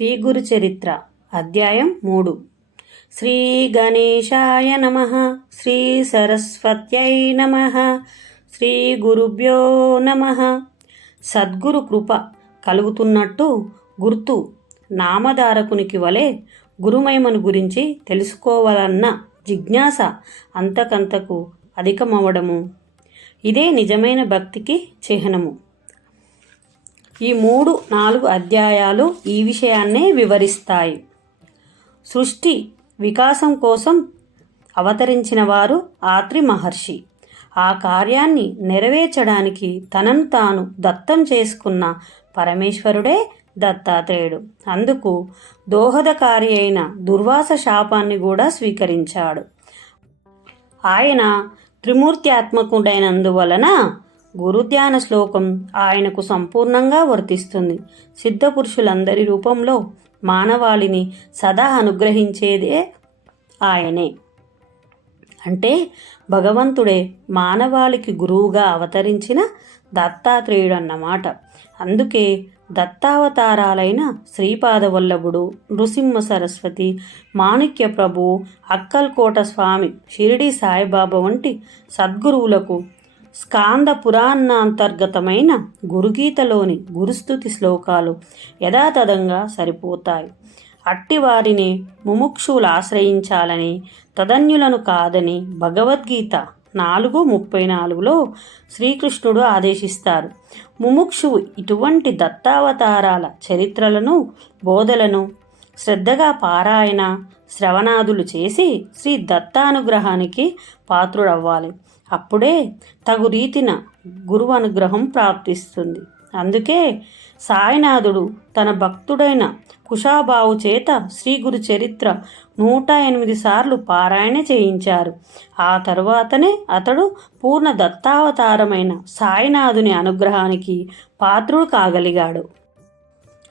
శ్రీ గురు చరిత్ర అధ్యాయం మూడు. శ్రీ గణేశాయ నమ శ్రీ సరస్వత్యై నమ శ్రీ గురుభ్యో నమ. సద్గురు కృప కలుగుతున్నట్టు గుర్తు నామధారకునికి వలె గురుమహిమను గురించి తెలుసుకోవాలన్న జిజ్ఞాస అంతకంతకు అధికమవడము ఇదే నిజమైన భక్తికి చిహ్నము. ఈ మూడు నాలుగు అధ్యాయాలు ఈ విషయాన్నే వివరిస్తాయి. సృష్టి వికాసం కోసం అవతరించిన వారు ఆత్రి మహర్షి. ఆ కార్యాన్ని నెరవేర్చడానికి తనను తాను దత్తం చేసుకున్న పరమేశ్వరుడే దత్తాత్రేయుడు. అందుకు దోహదకారి అయిన దుర్వాస శాపాన్ని కూడా స్వీకరించాడు. ఆయన త్రిమూర్త్యాత్మకుడైనందువలన గురుధ్యాన శ్లోకం ఆయనకు సంపూర్ణంగా వర్తిస్తుంది. సిద్ధపురుషులందరి రూపంలో మానవాళిని సదా అనుగ్రహించేదే ఆయనే. అంటే భగవంతుడే మానవాళికి గురువుగా అవతరించిన దత్తాత్రేయుడు అన్నమాట అందుకే దత్తావతారాలైన శ్రీపాదవల్లభుడు నృసింహ సరస్వతి మాణిక్య ప్రభు అక్కల్కోట స్వామి షిరిడి సాయిబాబా వంటి సద్గురువులకు స్కాంద పురాణాంతర్గతమైన గురుగీతలోని గురుస్థుతి శ్లోకాలు యథాతథంగా సరిపోతాయి. అట్టివారిని ముముక్షువులు ఆశ్రయించాలని తదన్యులను కాదని భగవద్గీత నాలుగు ముప్పై నాలుగులో శ్రీకృష్ణుడు ఆదేశిస్తారు. ముముక్షువు ఇటువంటి దత్తావతారాల చరిత్రలను బోధలను శ్రద్ధగా పారాయణ శ్రవణాదులు చేసి శ్రీ దత్తానుగ్రహానికి పాత్రుడవ్వాలి. అప్పుడే తగు రీతిన గురువు అనుగ్రహం ప్రాప్తిస్తుంది. అందుకే సాయినాథుడు తన భక్తుడైన కుషాబావు చేత శ్రీ గురు చరిత్ర నూట ఎనిమిది సార్లు పారాయణ చేయించారు. ఆ తరువాతనే అతడు పూర్ణ దత్తావతారమైన సాయినాథుని అనుగ్రహానికి పాత్రుడు కాగలిగాడు.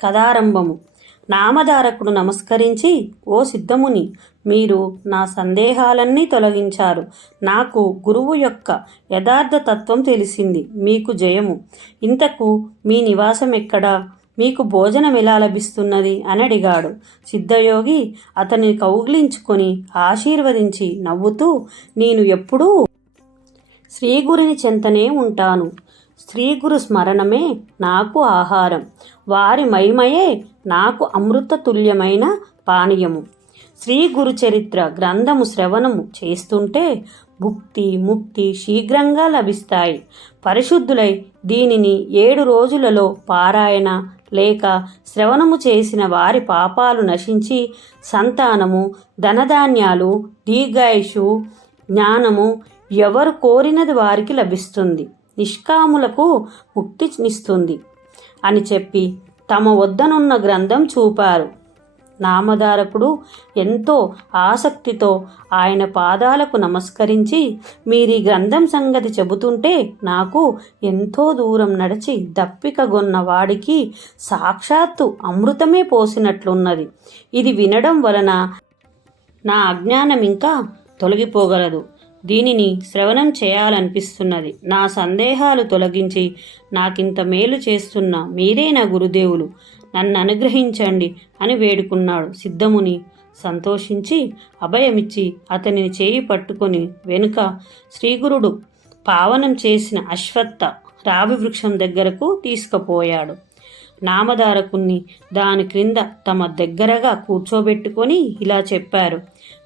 కథారంభము. నామధారకుడు నమస్కరించి ఓ సిద్ధముని మీరు నా సందేహాలన్నీ తొలగించారు. నాకు గురువు యొక్క యథార్థ తత్వం తెలిసింది. మీకు జయము. ఇంతకు మీ నివాసం ఎక్కడా? మీకు భోజనం ఎలా లభిస్తున్నది? అని అడిగాడు. సిద్ధయోగి అతన్ని కౌగిలించుకొని ఆశీర్వదించి నవ్వుతూ నేను ఎప్పుడూ శ్రీగురిని చెంతనే ఉంటాను. శ్రీగురు స్మరణమే నాకు ఆహారం. వారి మహిమయే నాకు అమృత తుల్యమైన పానీయము. శ్రీ గురుచరిత్ర గ్రంథము శ్రవణము చేస్తుంటే భుక్తి ముక్తి శీఘ్రంగా లభిస్తాయి. పరిశుద్ధులై దీనిని ఏడు రోజులలో పారాయణ లేక శ్రవణము చేసిన వారి పాపాలు నశించి సంతానము ధనధాన్యాలు దీర్ఘాయుషు జ్ఞానము ఎవరు కోరినది వారికి లభిస్తుంది. నిష్కాములకు ముక్తినిస్తుంది అని చెప్పి తమ వద్దనున్న గ్రంథం చూపారు. నామధారకుడు ఎంతో ఆసక్తితో ఆయన పాదాలకు నమస్కరించి మీరీ గ్రంథం సంగతి చెబుతుంటే నాకు ఎంతో దూరం నడిచి దప్పికగొన్న వాడికి సాక్షాత్తు అమృతమే పోసినట్లున్నది. ఇది వినడం వలన నా అజ్ఞానం ఇంకా తొలగిపోగలదు. దీనిని శ్రవణం చేయాలనిపిస్తున్నది. నా సందేహాలు తొలగించి నాకింత మేలు చేస్తున్న మీరే నా గురుదేవులు. నన్ను అనుగ్రహించండి అని వేడుకున్నాడు సిద్ధముని. సంతోషించి అభయమిచ్చి అతనిని చేయి పట్టుకొని వెనుక శ్రీగురుడు పావనం చేసిన అశ్వత్థ రావి వృక్షం దగ్గరకు తీసుకుపోయాడు. నామధారకుణ్ణి దాని క్రింద తమ దగ్గరగా కూర్చోబెట్టుకొని ఇలా చెప్పారు.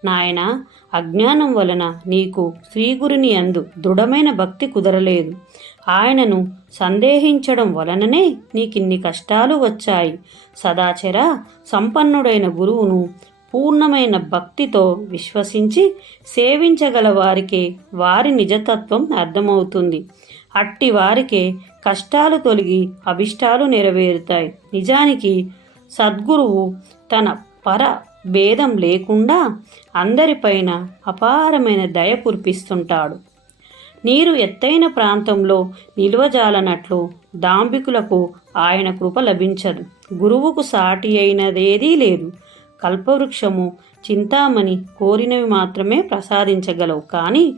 నాయన అజ్ఞానం వలన నీకు శ్రీగురుని అందు దృఢమైన భక్తి కుదరలేదు. ఆయనను సందేహించడం వలననే నీకిన్ని కష్టాలు వచ్చాయి. సదాచర సంపన్నుడైన గురువును పూర్ణమైన భక్తితో విశ్వసించి సేవించగల వారికే వారి నిజతత్వం అర్థమవుతుంది. అట్టి వారికే కష్టాలు తొలగి అభిష్టాలు నెరవేరుతాయి. నిజానికి సద్గురువు తన పర భేదం లేకుండా అందరిపైన అపారమైన దయ కురిపిస్తుంటాడు. నీరు ఎత్తైన ప్రాంతంలో నిల్వజాలనట్లు దాంబికులకు ఆయన కృప లభించదు. గురువుకు సాటి అయినదేదీ లేదు. కల్పవృక్షము చింతామణి కోరినవి మాత్రమే ప్రసాదించగలవు. కానీ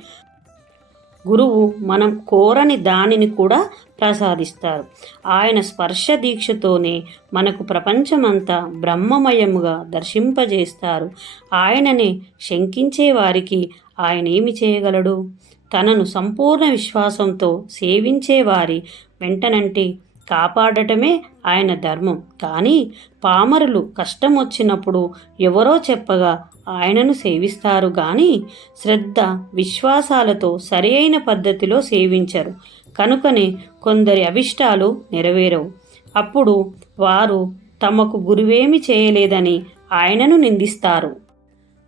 గురువు మనం కోరని దానిని కూడా ప్రసాదిస్తారు. ఆయన స్పర్శ దీక్షతోనే మనకు ప్రపంచమంతా బ్రహ్మమయముగా దర్శింపజేస్తారు. ఆయననే శంకించే వారికి ఆయన ఏమి చేయగలడు? తనను సంపూర్ణ విశ్వాసంతో సేవించే వారి వెంటనంటే కాపాడటమే ఆయన ధర్మం. కానీ పామరులు కష్టం వచ్చినప్పుడు ఎవరో చెప్పగా ఆయనను సేవిస్తారు కానీ శ్రద్ధ విశ్వాసాలతో సరియైన పద్ధతిలో సేవించరు. కనుకనే కొందరి అభిష్టాలు నెరవేరవు. అప్పుడు వారు తమకు గురువేమి చేయలేదని ఆయనను నిందిస్తారు.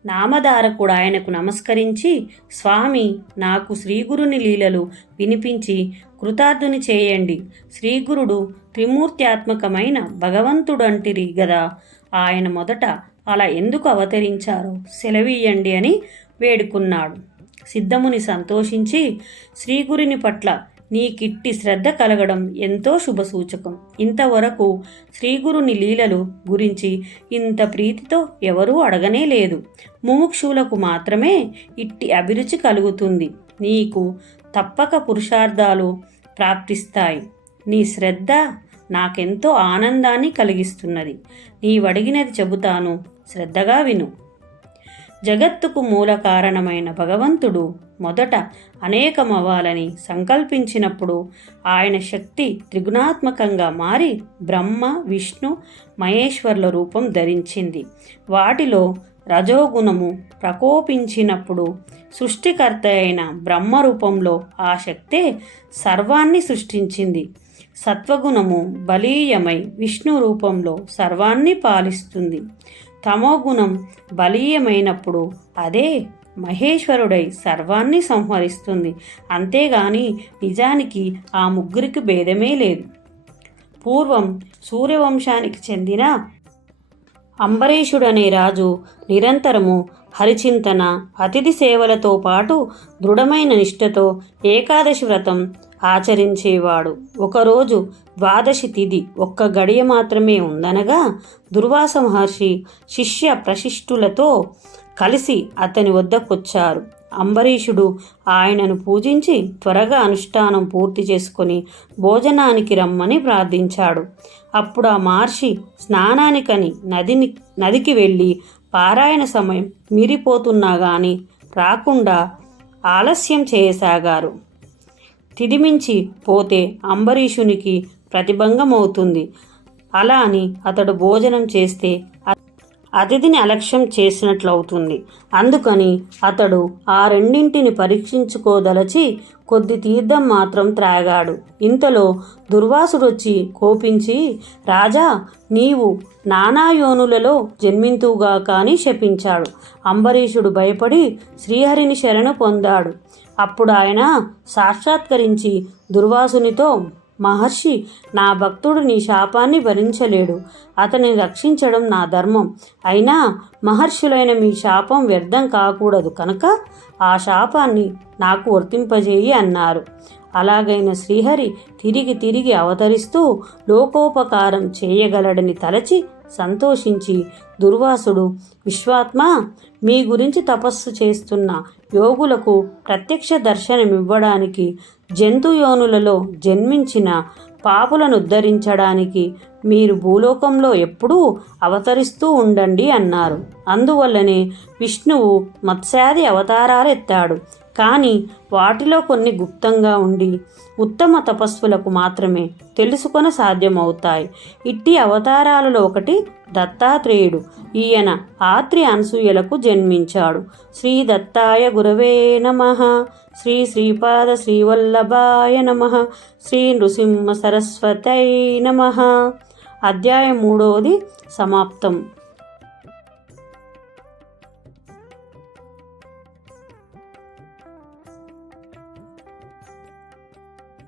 నామధారకుడు ఆయనకు నమస్కరించి స్వామి నాకు శ్రీగురుని లీలలు వినిపించి కృతార్థుని చేయండి. శ్రీగురుడు త్రిమూర్త్యాత్మకమైన భగవంతుడంటిరి గదా. ఆయన మొదట అలా ఎందుకు అవతరించారో? సెలవీయండి అని వేడుకున్నాడు. సిద్ధముని సంతోషించి శ్రీగురుని పట్ల నీకిట్టి శ్రద్ధ కలగడం ఎంతో శుభసూచకం. ఇంతవరకు శ్రీగురుని లీలలు గురించి ఇంత ప్రీతితో ఎవరూ అడగనే లేదు. ముముక్షులకు మాత్రమే ఇట్టి అభిరుచి కలుగుతుంది. నీకు తప్పక పురుషార్థాలు ప్రాప్తిస్తాయి. నీ శ్రద్ధ నాకెంతో ఆనందాన్ని కలిగిస్తున్నది. నీవడిగినది చెబుతాను శ్రద్ధగా విను. జగత్తుకు మూల కారణమైన భగవంతుడు మొదట అనేకమవ్వాలని సంకల్పించినప్పుడు ఆయన శక్తి త్రిగుణాత్మకంగా మారి బ్రహ్మ విష్ణు మహేశ్వర్ల రూపం ధరించింది. వాటిలో రజోగుణము ప్రకోపించినప్పుడు సృష్టికర్త అయిన బ్రహ్మ రూపంలో ఆ శక్తే సర్వాన్ని సృష్టించింది. సత్వగుణము బలీయమై విష్ణు రూపంలో సర్వాన్ని పాలిస్తుంది. తమోగుణం బలీయమైనప్పుడు అదే మహేశ్వరుడై సర్వాన్ని సంహరిస్తుంది. అంతేగాని నిజానికి ఆ ముగ్గురికి భేదమే లేదు. పూర్వం సూర్యవంశానికి చెందిన అంబరీషుడనే రాజు నిరంతరము హరిచింతన అతిథి సేవలతో పాటు దృఢమైన నిష్ఠతో ఏకాదశి వ్రతం ఆచరించేవాడు. ఒకరోజు ద్వాదశి తిథి ఒక్క గడియ మాత్రమే ఉందనగా దుర్వాస మహర్షి శిష్య ప్రశిష్టులతో కలిసి అతని వద్దకొచ్చారు. అంబరీషుడు ఆయనను పూజించి త్వరగా అనుష్ఠానం పూర్తి చేసుకొని భోజనానికి రమ్మని ప్రార్థించాడు. అప్పుడు ఆ మహర్షి స్నానానికని నదిని నదికి వెళ్ళి పారాయణ సమయం మీరిపోతున్నా గాని రాకుండా ఆలస్యం చేయసాగారు. తిదిమించి పోతే అంబరీషునికి ప్రతిభంగమవుతుంది. అలా అని అతడు భోజనం చేస్తే అతిథిని అలక్ష్యం చేసినట్లవుతుంది. అందుకని అతడు ఆ రెండింటిని పరీక్షించుకోదలచి కొద్ది తీర్థం మాత్రం త్రాగాడు. ఇంతలో దుర్వాసుడొచ్చి కోపించి రాజా నీవు నానాయోనులలో జన్మింతువుగా కానీ శపించాడు. అంబరీషుడు భయపడి శ్రీహరిని శరణు పొందాడు. అప్పుడు ఆయన సాక్షాత్కరించి దుర్వాసునితో మహర్షి నా భక్తుడు నీ శాపాన్ని భరించలేడు. అతనిని రక్షించడం నా ధర్మం. అయినా మహర్షులైన మీ శాపం వ్యర్థం కాకూడదు కనుక ఆ శాపాన్ని నాకు వర్తింపజేయి అన్నారు. అలాగైన శ్రీహరి తిరిగి తిరిగి అవతరిస్తూ లోకోపకారం చేయగలడని తలచి సంతోషించి దుర్వాసుడు విశ్వాత్మ మీ గురించి తపస్సు చేస్తున్న యోగులకు ప్రత్యక్ష దర్శనమివ్వడానికి జంతుయోనులలో జన్మించిన పాపులను ఉద్ధరించడానికి మీరు భూలోకంలో ఎప్పుడూ అవతరిస్తూ ఉండండి అన్నారు. అందువల్లనే విష్ణువు మత్స్యాది అవతారాలు ఎత్తాడు. కానీ వాటిలో కొన్ని గుప్తంగా ఉండి ఉత్తమ తపస్సులకు మాత్రమే తెలుసుకొని సాధ్యమవుతాయి. ఇట్టి అవతారాలలో ఒకటి దత్తాత్రేయుడు. ఈయన ఆత్రి అనసూయలకు జన్మించాడు. శ్రీ దత్తాయ గురవే నమ. శ్రీ శ్రీపాద శ్రీవల్లభాయ నమ. శ్రీ నృసింహ సరస్వతై నమ. అధ్యాయం మూడవది సమాప్తం.